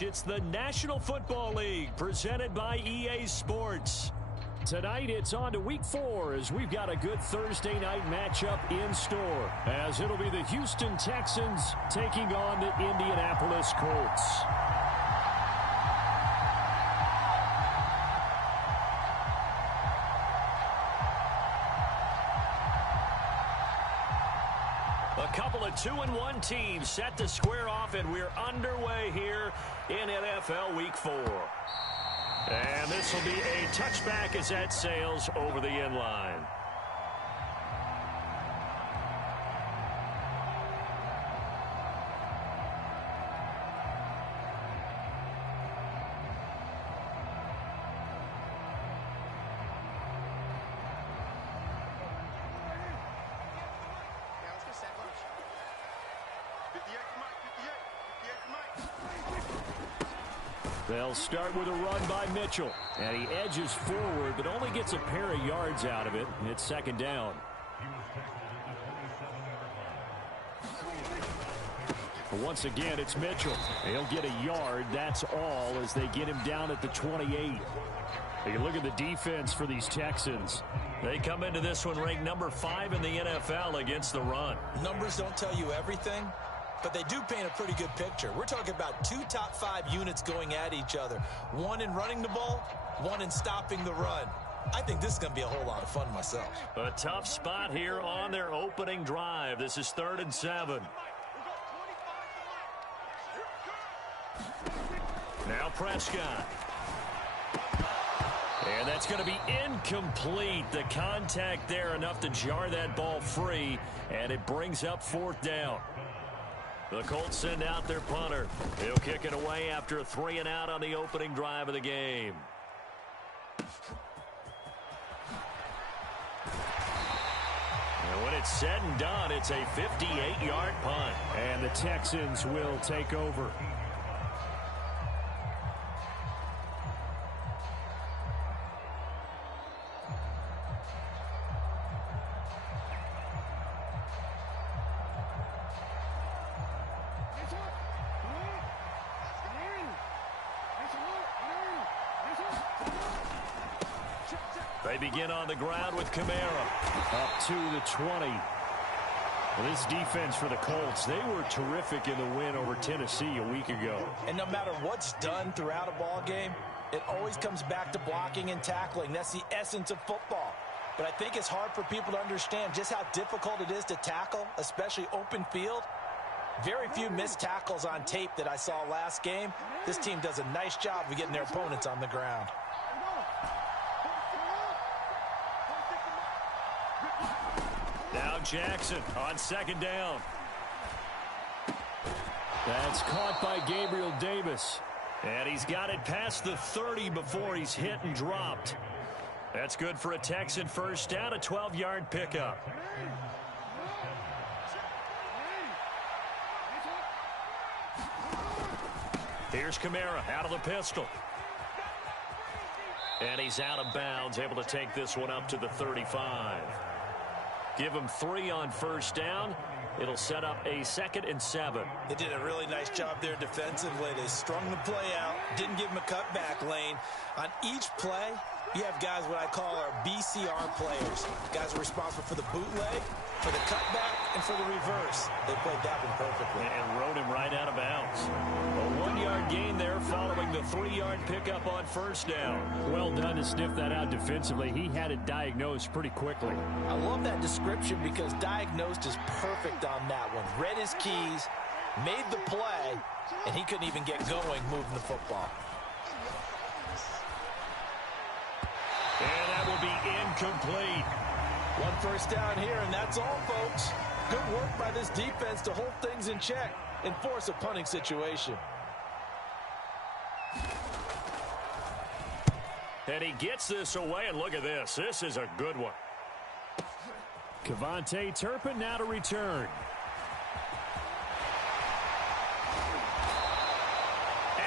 It's the National Football League presented by EA Sports. Tonight it's on to week 4 as we've got a good Thursday night matchup in store, as it'll be the Houston Texans taking on the Indianapolis Colts. A couple of 2-1 teams set to square off, and we're underway here in NFL Week 4. And this will be a touchback as that sails over the end line. They'll start with a run by Mitchell, and he edges forward but only gets a pair of yards out of it. It's second down. Once again, it's Mitchell. He'll get a yard, that's all, as they get him down at the 28. You look at the defense for these Texans. They come into this one ranked number 5 in the NFL against the run. Numbers don't tell you everything, but they do paint a pretty good picture. We're talking about 2 top 5 units going at each other. One in running the ball, one in stopping the run. I think this is going to be a whole lot of fun myself. A tough spot here on their opening drive. This is 3rd and 7. Now Prescott. And that's going to be incomplete. The contact there enough to jar that ball free, and it brings up 4th down. The Colts send out their punter. He'll kick it away after a 3-and-out on the opening drive of the game. And when it's said and done, it's a 58-yard punt. And the Texans will take over. They begin on the ground with Kamara. Up to the 20. Well, this defense for the Colts, they were terrific in the win over Tennessee a week ago. And no matter what's done throughout a ball game, it always comes back to blocking and tackling. That's the essence of football. But I think it's hard for people to understand just how difficult it is to tackle, especially open field. Very few missed tackles on tape that I saw last game. This team does a nice job of getting their opponents on the ground. Now Jackson on 2nd down. That's caught by Gabriel Davis. And he's got it past the 30 before he's hit and dropped. That's good for a Texan first down, a 12-yard pickup. Here's Kamara out of the pistol. And he's out of bounds, able to take this one up to the 35. Give him 3 on first down. It'll set up a 2nd and 7. They did a really nice job there defensively. They strung the play out, didn't give him a cutback lane. On each play, you have guys what I call our BCR players. Guys are responsible for the bootleg, for the cutback, and for the reverse. They played that one perfectly. And rode him right out of bounds. A 1-yard gain there following the 3-yard pickup on first down. Well done to sniff that out defensively. He had it diagnosed pretty quickly. I love that description because diagnosed is perfect on that one. Read his keys, made the play, and he couldn't even get going moving the football. And that will be incomplete. 1 first down here, and that's all, folks. Good work by this defense to hold things in check and force a punting situation. And he gets this away, and look at this. This is a good one. Kevontae Turpin now to return.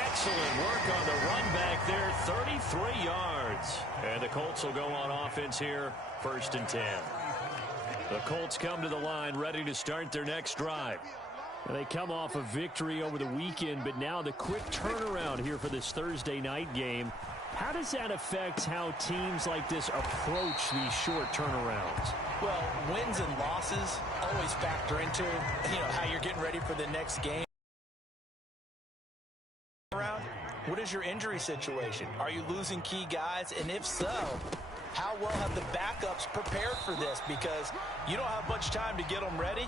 Excellent work on the run back there, 33 yards. And the Colts will go on offense here, 1st and 10. The Colts come to the line ready to start their next drive. They come off a victory over the weekend, but now the quick turnaround here for this Thursday night game. How does that affect how teams like this approach these short turnarounds? Well, wins and losses always factor into, how you're getting ready for the next game. What is your injury situation? Are you losing key guys? And if so, how well have the backups prepared for this? Because you don't have much time to get them ready.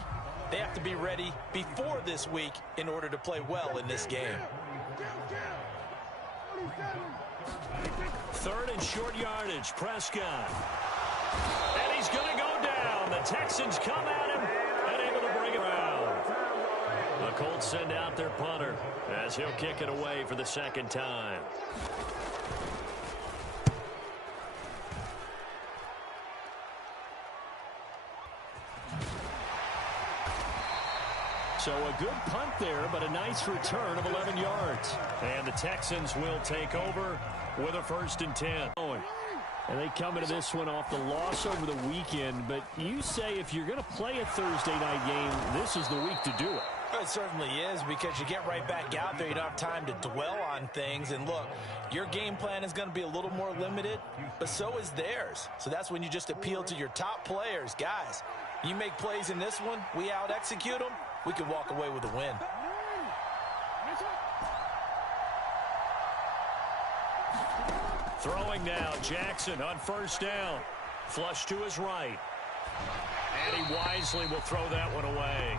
They have to be ready before this week in order to play well in this game. 3rd and short yardage, Prescott. And he's going to go down. The Texans come at him and able to bring it around. The Colts send out their punter as he'll kick it away for the 2nd time. So a good punt there, but a nice return of 11 yards. And the Texans will take over with a 1st and 10. And they come into this one off the loss over the weekend. But you say if you're going to play a Thursday night game, this is the week to do it. It certainly is, because you get right back out there. You don't have time to dwell on things. And look, your game plan is going to be a little more limited, but so is theirs. So that's when you just appeal to your top players. Guys, you make plays in this one, we out-execute them, we can walk away with a win. Throwing now, Jackson on 1st down. Flush to his right. And he wisely will throw that one away.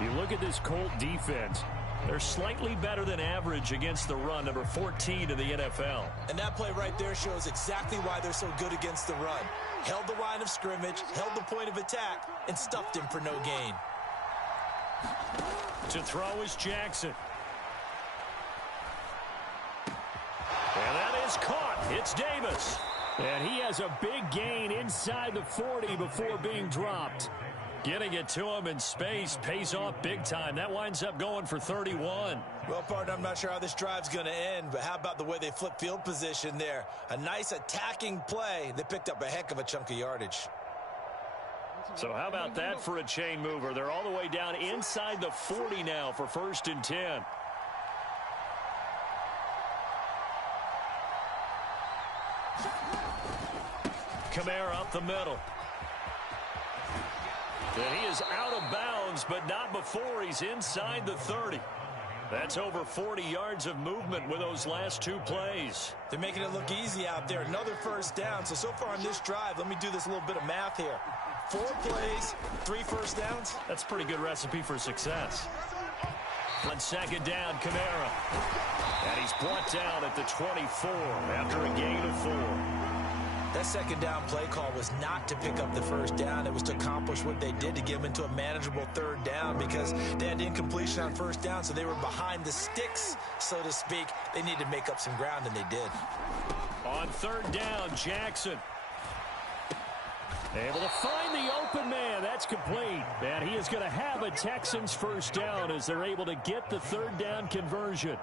You look at this Colt defense. They're slightly better than average against the run, number 14 in the NFL. And that play right there shows exactly why they're so good against the run. Held the line of scrimmage, held the point of attack, and stuffed him for no gain. To throw is Jackson. And that is caught. It's Davis. And he has a big gain inside the 40 before being dropped. Getting it to him in space pays off big time. That winds up going for 31. Well, partner, I'm not sure how this drive's going to end, but how about the way they flip field position there? A nice attacking play. They picked up a heck of a chunk of yardage. So how about that for a chain mover? They're all the way down inside the 40 now for 1st and 10. Kamara up the middle. And he is out of bounds, but not before he's inside the 30. That's over 40 yards of movement with those last 2 plays. They're making it look easy out there. Another 1st down. So far on this drive, let me do this little bit of math here. 4 plays, 3 1st downs. That's a pretty good recipe for success. On 2nd down, Kamara. And he's brought down at the 24 after a gain of 4. That 2nd down play call was not to pick up the 1st down. It was to accomplish what they did, to get them into a manageable 3rd down, because they had incompletion on 1st down, so they were behind the sticks, so to speak. They needed to make up some ground, and they did. On 3rd down, Jackson. Able to find the open man. That's complete. And he is going to have a Texans 1st down as they're able to get the 3rd down conversion.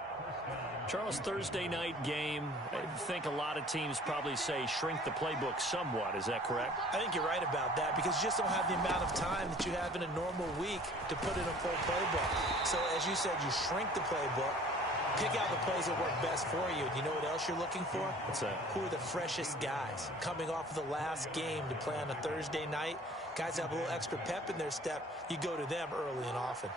Charles, Thursday night game, I think a lot of teams probably say shrink the playbook somewhat. Is that correct? I think you're right about that, because you just don't have the amount of time that you have in a normal week to put in a full playbook. So, as you said, you shrink the playbook, pick out the plays that work best for you. And you know what else you're looking for? What's that? Who are the freshest guys coming off of the last game to play on a Thursday night? Guys have a little extra pep in their step. You go to them early and often.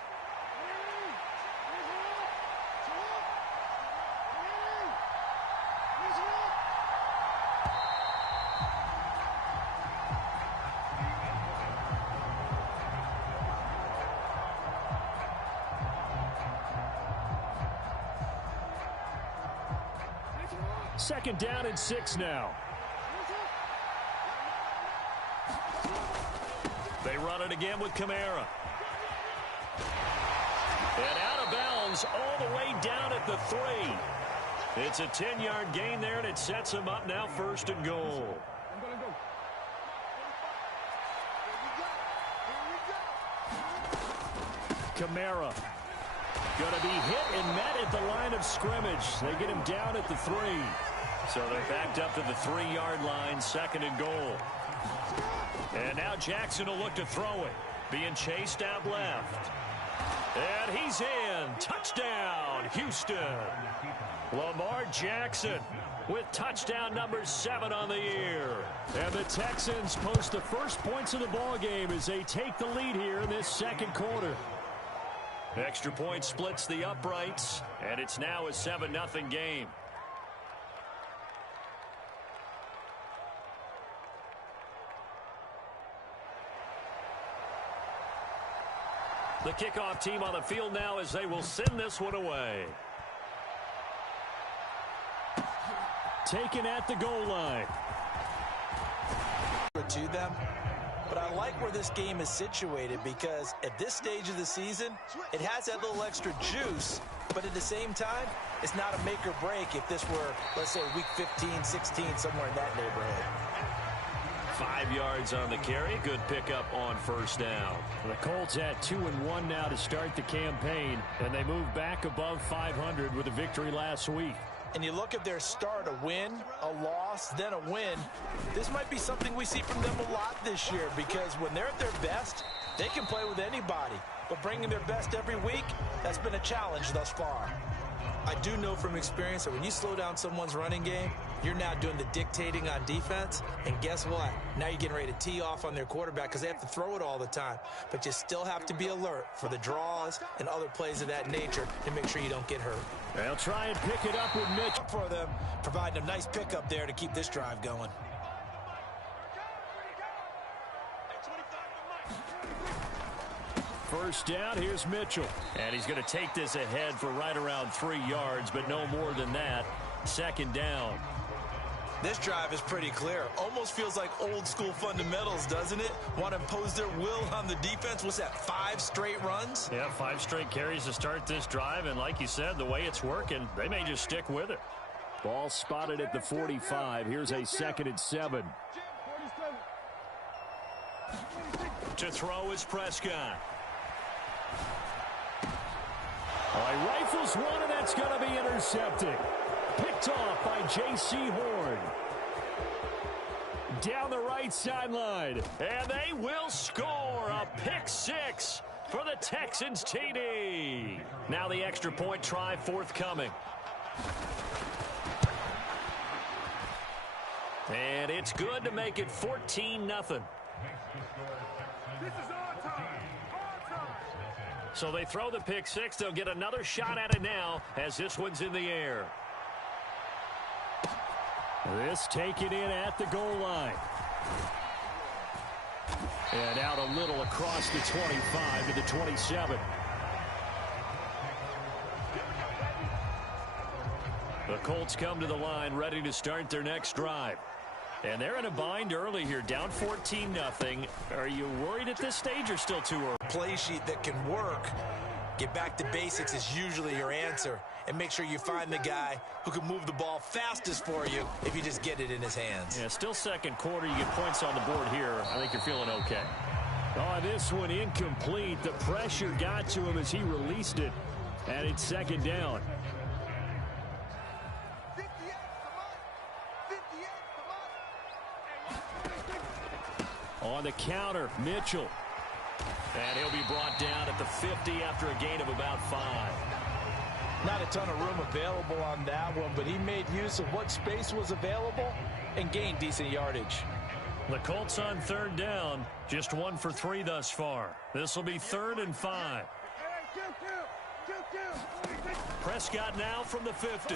Second down and 6 now. They run it again with Kamara. And out of bounds all the way down at the 3. It's a 10-yard gain there, and it sets them up now 1st and goal. Kamara. Going to be hit and met at the line of scrimmage. They get him down at the 3. So they're backed up to the 3-yard line, 2nd and goal. And now Jackson will look to throw it. Being chased out left. And he's in. Touchdown, Houston. Lamar Jackson with touchdown number 7 on the year. And the Texans post the first points of the ballgame as they take the lead here in this second quarter. Extra point splits the uprights, and it's now a 7-0 game. The kickoff team on the field now as they will send this one away. Taken at the goal line. To them, but I like where this game is situated because at this stage of the season, it has that little extra juice, but at the same time, it's not a make or break if this were, let's say, week 15, 16, somewhere in that neighborhood. 5 yards on the carry. Good pickup on first down. The Colts at 2-1 now to start the campaign, and they move back above 500 with a victory last week. And you look at their start, a win, a loss, then a win. This might be something we see from them a lot this year because when they're at their best, they can play with anybody. But bringing their best every week, that's been a challenge thus far. I do know from experience that when you slow down someone's running game, you're now doing the dictating on defense. And guess what? Now you're getting ready to tee off on their quarterback because they have to throw it all the time. But you still have to be alert for the draws and other plays of that nature to make sure you don't get hurt. They'll try and pick it up with Mitch. For them, providing a nice pickup there to keep this drive going. First down, here's Mitchell. And he's going to take this ahead for right around 3 yards, but no more than that. Second down. This drive is pretty clear. Almost feels like old school fundamentals, doesn't it? Want to impose their will on the defense. What's that, 5 straight runs? Yeah, 5 straight carries to start this drive. And like you said, the way it's working, they may just stick with it. Ball spotted at the 45. Here's a 2nd and 7. To throw is Prescott. He rifles one, and that's going to be intercepted. Picked off by J.C. Horn. Down the right sideline. And they will score a pick 6 for the Texans TD. Now the extra point try forthcoming. And it's good to make it 14-0. So they throw the pick 6. They'll get another shot at it now as this one's in the air. This taken in at the goal line. And out a little across the 25 to the 27. The Colts come to the line ready to start their next drive. And they're in a bind early here, down 14-0. Are you worried at this stage or still too early? Play sheet that can work. Get back to basics is usually your answer. And make sure you find the guy who can move the ball fastest for you if you just get it in his hands. Yeah, still second quarter. You get points on the board here. I think you're feeling okay. Oh, this one incomplete. The pressure got to him as he released it. And it's 2nd down. On the counter, Mitchell. And he'll be brought down at the 50 after a gain of about 5. Not a ton of room available on that one, but he made use of what space was available and gained decent yardage. The Colts on 3rd down, just 1 for 3 thus far. This will be 3rd and 5. Prescott now from the 50.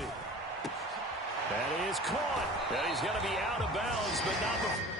That is caught. And he's going to be out of bounds, but not before.